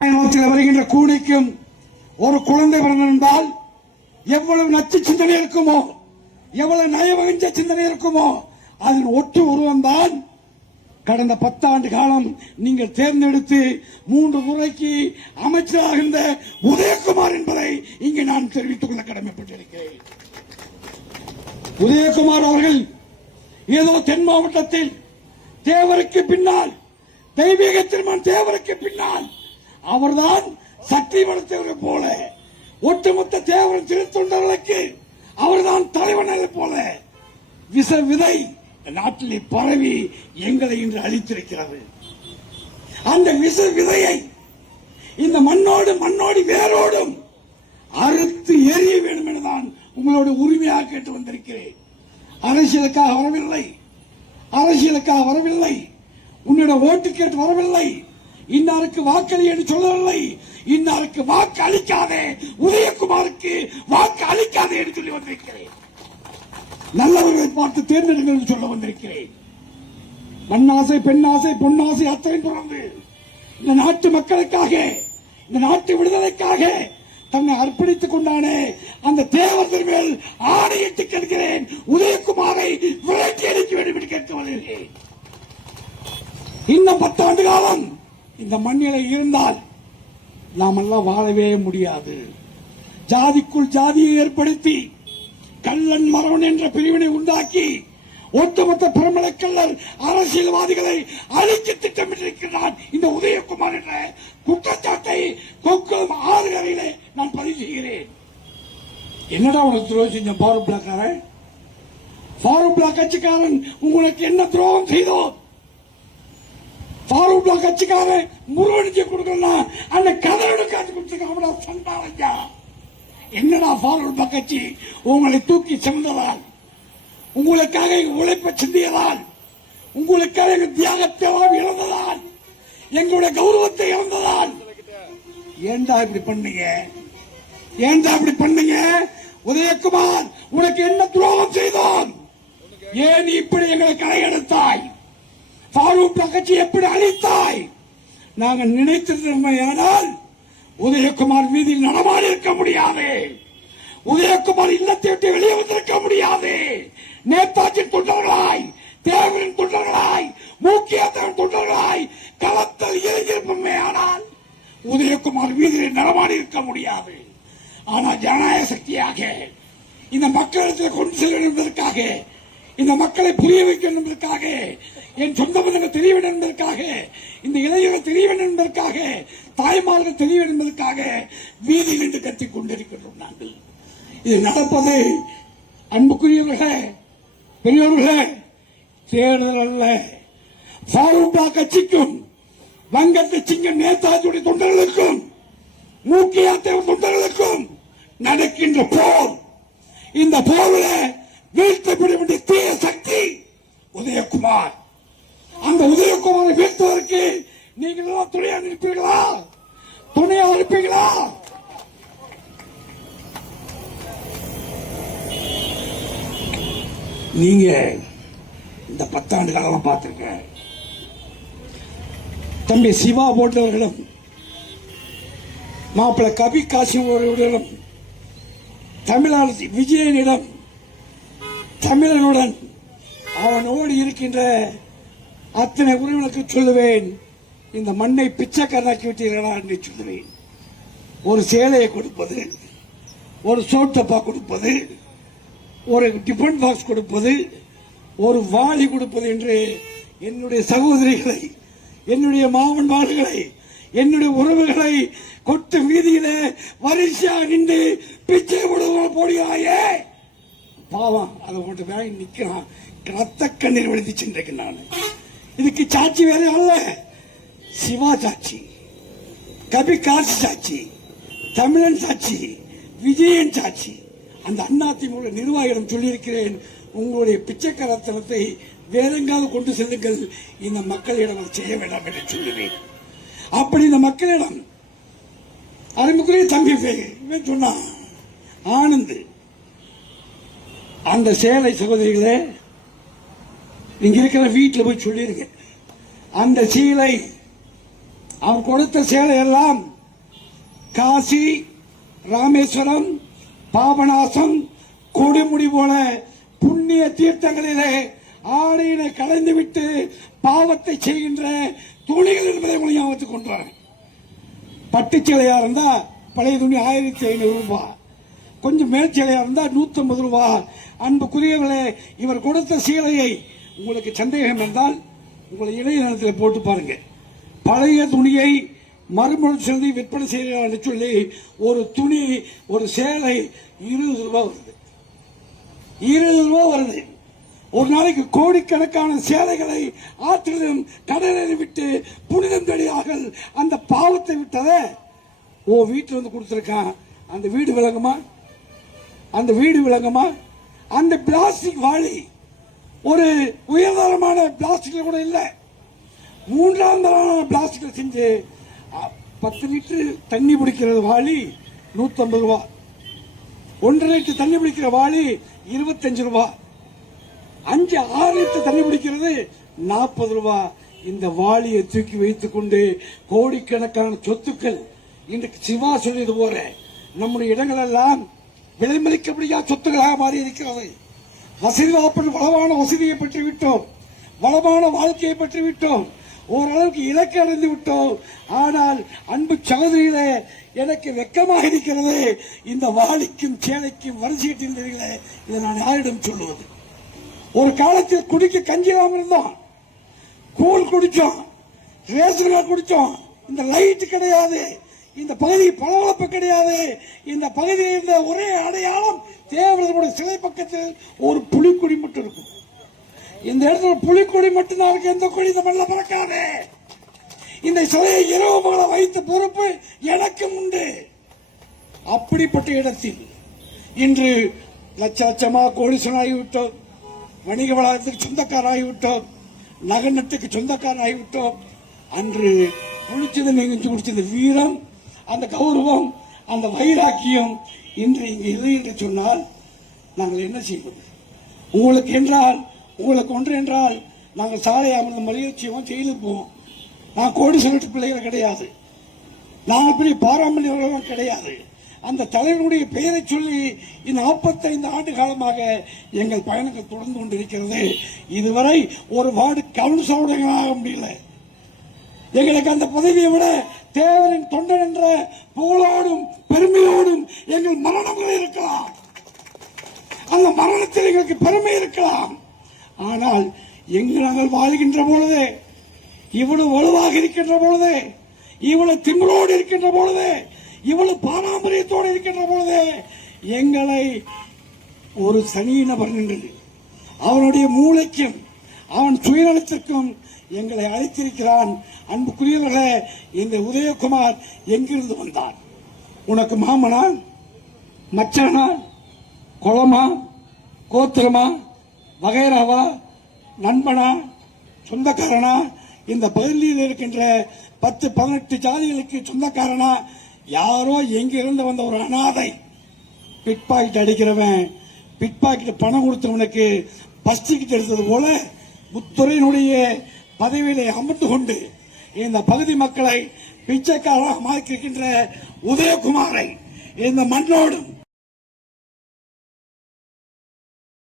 வருகின்ற கூலிக்கும் ஒரு குழந்தை பிறந்திருந்தால் எவ்வளவு நச்சு சிந்தனை இருக்குமோ, எவ்வளவு நயவகிஞ்ச சிந்தனை இருக்குமோ, அதன் ஒட்டு உருவம்தான் கடந்த 10 ஆண்டு காலம் நீங்கள் தேர்ந்தெடுத்து 3 முறைக்கு அமைச்சராக இருந்த உதயகுமார் என்பதை இங்கு நான் தெரிவித்துக் கொள்ள கடமைப்பட்டிருக்கிறேன். உதயகுமார் அவர்கள் ஏதோ தென் மாவட்டத்தில் தேவருக்கு பின்னால், தெய்வீக திருமண் தேவருக்கு பின்னால் அவர்தான் சக்தி படைத்தவரை போல, ஒட்டுமொத்த தேவரின் திருத்தொண்டர்களுக்கு அவர்தான் தலைவனை போல விச விதை நாட்டிலே பரவி எங்களை இன்று அளித்திருக்கிறது. அந்த விச விதையை இந்த மண்ணோடு வேரோடும் அறுத்து எறிய வேண்டும் என்றுதான் உங்களோட உரிமையாக கேட்டு வந்திருக்கிறேன். அரசியலுக்காக வரவில்லை, உன்னிட ஓட்டு கேட்டு வரவில்லை, இன்னாருக்கு வாக்களி என்று சொல்லவில்லை, இன்னாருக்கு வாக்கு அளிக்காதே, உதயகுமாருக்கு வாக்கு அளிக்காதே என்று சொல்லி வந்திருக்கிறேன். நல்லவர்களை பார்த்து தேர்ந்தெடுங்கள் என்று சொல்ல வந்திருக்கிறேன். மண்ணாசை, பெண்ணாசை, பொன்னாசை அத்தனை தொடர்ந்து இந்த நாட்டு மக்களுக்காக, இந்த நாட்டு விடுதலைக்காக தன்னை அர்ப்பணித்துக் கொண்டானே அந்த தேவர்கள் மேல் ஆணையிட்டு கேட்கிறேன், உதயகுமாரை விரட்டி அடிக்க வேண்டும் என்று கேட்க வருகிறேன். இன்னும் 10 ஆண்டு காலம் இந்த மண்ணிலே இருந்தால் நாம் எல்லாம் வாழவே முடியாது. ஜாதிக்குள் ஜாதியை ஏற்படுத்தி கள்ளன் மரவன் என்ற பிரிவினை உண்டாக்கி ஒட்டுமொத்த பிரமலக்கல்லர் அரசியல்வாதிகளை அழிக்க திட்டமிட்டிருக்கிறான் இந்த உதயகுமார் என்ற குற்றச்சாட்டை கொக்குளம் ஆறுகரையிலே நான் பதிவு செய்கிறேன். என்னடா உனக்கு துரோகம் செஞ்ச ஃபாரூக் பிளாக்காரன்? ஃபாரூக் பிளாக் கட்சிக்காரன் உங்களுக்கு என்ன துரோகம் செய்தோம்? ஃபாரூக் பிளாக் கட்சிக்காரன் முருகனுக்கு கொடுக்கணும் அந்த கதரோட காட்சி கொடுத்துருக்க சண்டாளையா. என்னடா ஃபாரூக் பிளாக் கட்சி உங்களை தூக்கி சென்றதால், உங்களுக்காக உழைப்ப சிந்தியதால், உங்களுக்காக எங்கள் தியாகத்தை இழந்ததால், எங்களுடைய கௌரவத்தை இழந்ததால் ஏண்டா இப்படி பண்ணீங்க? உதயகுமார் உனக்கு என்ன துரோகம் செய்தோம்? ஏன் இப்படி எங்களை களையெடுத்தாய்? ஃபாரூக் கட்சி எப்படி அழித்தாய்? நாங்கள் நினைத்திருந்தோமேயானால் உதயகுமார் வீதியில் நடமாடி இருக்க முடியாது, உதயகுமார் இல்லத்தை விட்டு வெளியே வந்திருக்க முடியாது. நேதாஜின் தொண்டர்களாய், தேவரின் தொண்டர்களாய், முக்கியத்தின் தொண்டர்களாய் களத்தில் இறங்கியிருப்போமே, ஆனால் உதயகுமார் வீதியில் நடமாடி இருக்க முடியாது. ஆனால் ஜனநாயக சக்தியாக இந்த மக்களிடத்தில் கொண்டு செல்ல வேண்டும் என்பதற்காக, இந்த மக்களை புரிய வைக்க வேண்டும் என்பதற்காக, என் சொந்த பந்தங்கள் தெரிய வேண்டும் என்பதற்காக, இந்த இளைஞர்கள் தெரிய வேண்டும் என்பதற்காக, தாய்மார்கள் தெரிய வேண்டும் என்பதற்காக வீதியில் நின்று கத்திக் கொண்டிருக்கின்றோம். நாங்கள் இது நடப்பது அன்புக்குரியவர்களே, பெரியவர்களே, தேர்தல் அல்ல. ஃபாரூக் கட்சிக்கும், வங்கத்தை சிங்கம் நேதாஜியுடைய தொண்டர்களுக்கும், முக்கிய தொண்டர்களுக்கும் நடக்கின்ற போர். இந்த போரில் வீழ்த்தப்பட வேண்டிய தீய சக்தி உதயகுமார். அந்த உதயகுமாரை வீழ்த்துவதற்கு நீங்கள் எல்லாம் துணையாக இருப்பீர்களா? நீங்க இந்த 10 ஆண்டு காலமா பார்த்திருக்க தம்பி சிவா போன்றவர்களும், மாப்பிள்ள கபி காசிம் அவர்களுடன், தமிழர் விஜயனிடம், தமிழனுடன் அவனோடு இருக்கின்ற அத்தனை உறவினருக்கு சொல்லுவேன், இந்த மண்ணை பிச்சைக்காரனாக்கி விட்டீர்களா என்று சொல்லுவேன். ஒரு சேலையை கொடுப்பது, ஒரு சோட்டப்பா கொடுப்பது, ஒரு டிஃபன் பாக்ஸ் கொடுப்பது, ஒரு வாளி கொடுப்பது என்று என்னுடைய சகோதரிகளை, என்னுடைய மாமன் மாடுகளை, என்னுடைய உறவுகளை கொட்டு வீதியில வரிசையாக நின்று பிச்சை போடுகிறாயே பாவம். அதை கொண்டு வேலை நிற்கிறான், ரத்த கண்ணீர் வடித்து சென்றிருக்கேன். நான் இதுக்கு சாட்சி வேற அல்ல, சிவா சாட்சி, கபி காசி சாட்சி, தமிழன் சாட்சி, விஜயன் சாட்சி. அந்த அதிமுக நிர்வாகிடம் சொல்லியிருக்கிறேன், உங்களுடைய பிச்சைக்காரத்தனத்தை வேற எங்காவது கொண்டு செல்லுங்கள், இந்த மக்களிடம் செய்ய வேண்டாம் என்று சொல்லுவேன். அப்படி இந்த மக்களிடம் அருமைக்குரிய தம்பி சொன்னான் ஆனந்த், அந்த சேலை சகோதரிகளே, நீங்க இருக்கிற வீட்டில் போய் சொல்லிருங்க, அந்த சீலை அவர் கொடுத்த சேலை எல்லாம் காசி, ராமேஸ்வரம், பாபநாசம், கொடுமுடி போல புண்ணிய தீர்த்தங்களிலே ஆடையினை கலந்துவிட்டு பாவத்தை செய்கின்ற துணிகள் என்பதை ஞாபகத்துக்கு கொண்டு வரேன். பட்டுச்சேலையா இருந்தா பழைய துணி 1500 ரூபாய், கொஞ்சம் மேற்சேலையா இருந்தா 150 ரூபாய். அன்புக்குரியவர்களே, இவர் கொடுத்த சீலையை உங்களுக்கு சந்தேகம் இருந்தால் உங்களை இணையதளத்தில் போட்டு பாருங்க. பழைய துணியை மறுமொழி செலுத்தி விற்பனை செய்கிறார் சொல்லி ஒரு துணி, ஒரு சேலை 20 ரூபாய் வருது. 20 ரூபாய் வருது. ஒரு நாளைக்கு கோடிக்கணக்கான சேலைகளை ஆற்றிலும் கடலில் விட்டு புனிதம் தேடியார்கள். அந்த பாவத்தை விட்டதை வீட்டில் வந்து கொடுத்திருக்கான். அந்த வீடு விளங்குமா? அந்த வீடு விளங்குமா? அந்த பிளாஸ்டிக் வாளி ஒரு உயர்தரமான பிளாஸ்டிக்ல கூட இல்ல, 3ஆம் தரமான பிளாஸ்டிக் செஞ்சு 10 லிட்டர் தண்ணி பிடிக்கிறது வாளி 150 ரூபாய், 1.5 லிட்டர் தண்ணி பிடிக்கிற வாளி 25 ரூபாய், 5-6 லிட்டர் தண்ணி பிடிக்கிறது 40 ரூபாய். இந்த வாளியை தூக்கி வைத்துக் கொண்டு கோடிக்கணக்கான சொத்துக்கள் இன்றைக்கு சிவா சொல்லியது போல நம்முடைய இடங்கள் எல்லாம் விலை மதிக்க முடியாத சொத்துக்களாக மாறி இருக்கிறது. வசதி வளமான வசதியை பெற்று விட்டோம், வளமான வாழ்க்கையை பெற்று விட்டோம், ஓரளவுக்கு இலக்கு அடைந்து விட்டோம். ஆனால் அன்பு சகோதரிகளே, எனக்கு வெக்கமாக இருக்கிறது. இந்த வாளிக்கும் சேலைக்கும் வரிசையிட்டீர்களே, இதை நான் யாரிடம் சொல்லுவது? ஒரு காலத்தில் குடிக்க கஞ்சி இல்லாமல் இருந்தோம், கூழ் குடிச்சோம், ரேஷன் குடிச்சோம். இந்த லைட் கிடையாது, இந்த பகுதி பளபளப்பு கிடையாது. இந்த பகுதியில் இருந்த ஒரே அடையாளம் தேவர்களுடைய சிலை பக்கத்தில் ஒரு புலிக்குடி மட்டும் இருக்கும். இந்த இடத்துல புலிக்குடி மட்டும்தான் இருக்கு, எந்த கொடி இந்த மண்ணில் பறக்காது. இந்த சிலையை இரவு பகல வைத்த பொறுப்பு எனக்கும் உண்டு. அப்படிப்பட்ட இடத்தில் இன்று லட்ச லட்சமா கோடீஸ்வரனாகிவிட்டோம், வணிக வளாகத்துக்கு சொந்தக்காராகிவிட்டோம், நகநட்டுக்கு சொந்தக்காராகிவிட்டோம். அன்று குளிச்சது நீங்க குடிச்சது வீரம், அந்த கௌரவம், அந்த வைராக்கியம் இன்று இங்கு இல்லை என்று சொன்னால் நாங்கள் என்ன செய்வது? உங்களுக்கு என்றால், உங்களுக்கு ஒன்று என்றால் நாங்கள் சாலை அமர்ந்த மலையட்சியமும் ஜெயிலுக்கு போவோம். நான் கோடீஸ்வரத்து பிள்ளைகள் கிடையாது, நாங்கள் பெரிய பாரம்பரியம் கிடையாது. அந்த தலைவனுடைய பெயரை சொல்லி இந்த 45 ஆண்டு காலமாக எங்கள் பயணங்கள் தொடர்ந்து கொண்டிருக்கிறது. இதுவரை ஒரு வார்டு கவுன்சிலராக ஆக முடியல. எங்களுக்கு அந்த பதவியை விட தேவரின் தொண்டன் என்ற புகழோடும் பெருமையோடும் எங்கள் மரணங்கள் இருக்கலாம், அந்த மரணத்தில் எங்களுக்கு பெருமை இருக்கலாம். ஆனால் நாங்கள் வாழ்கின்ற பொழுது, இவ்வளவு வலுவாக இருக்கின்ற பொழுது, இவ்வளவு திமிரோடு இருக்கின்ற பொழுது, இவ்வளவு பாரம்பரியத்தோடு இருக்கின்ற பொழுது எங்களை ஒரு தனி நபர் நின்று அவனுடைய மூளைக்கும் அவன் சுயநலத்திற்கும் எங்களை அழைத்திருக்கிறான். அன்புக்குரியவர்களே, இந்த உதயகுமார் எங்கிருந்து வந்தான்? உனக்கு மாமனா, மச்சானா, குளமா, கோத்திரமா, வகைராவா, நண்பனா, சொந்தக்காரனா? இந்த பகுதியில் இருக்கின்ற 10-18 ஜாதிகளுக்கு சொந்தக்காரனா? யாரோ எங்கிருந்து வந்த ஒரு அனாதை, பிட் பாக்கெட் அடிக்கிறவன், பிட் பாக்கெட் பணம் கொடுத்தவனுக்கு பஸ்டிக்கிட்டு எடுத்தது போல முத்துறையினுடைய பதவியிலே அமர்ந்து கொண்டு இந்த பகுதி மக்களை பிச்சைக்காரராக மாற்றிருக்கின்ற உதயகுமாரை இந்த மண்ணோடும்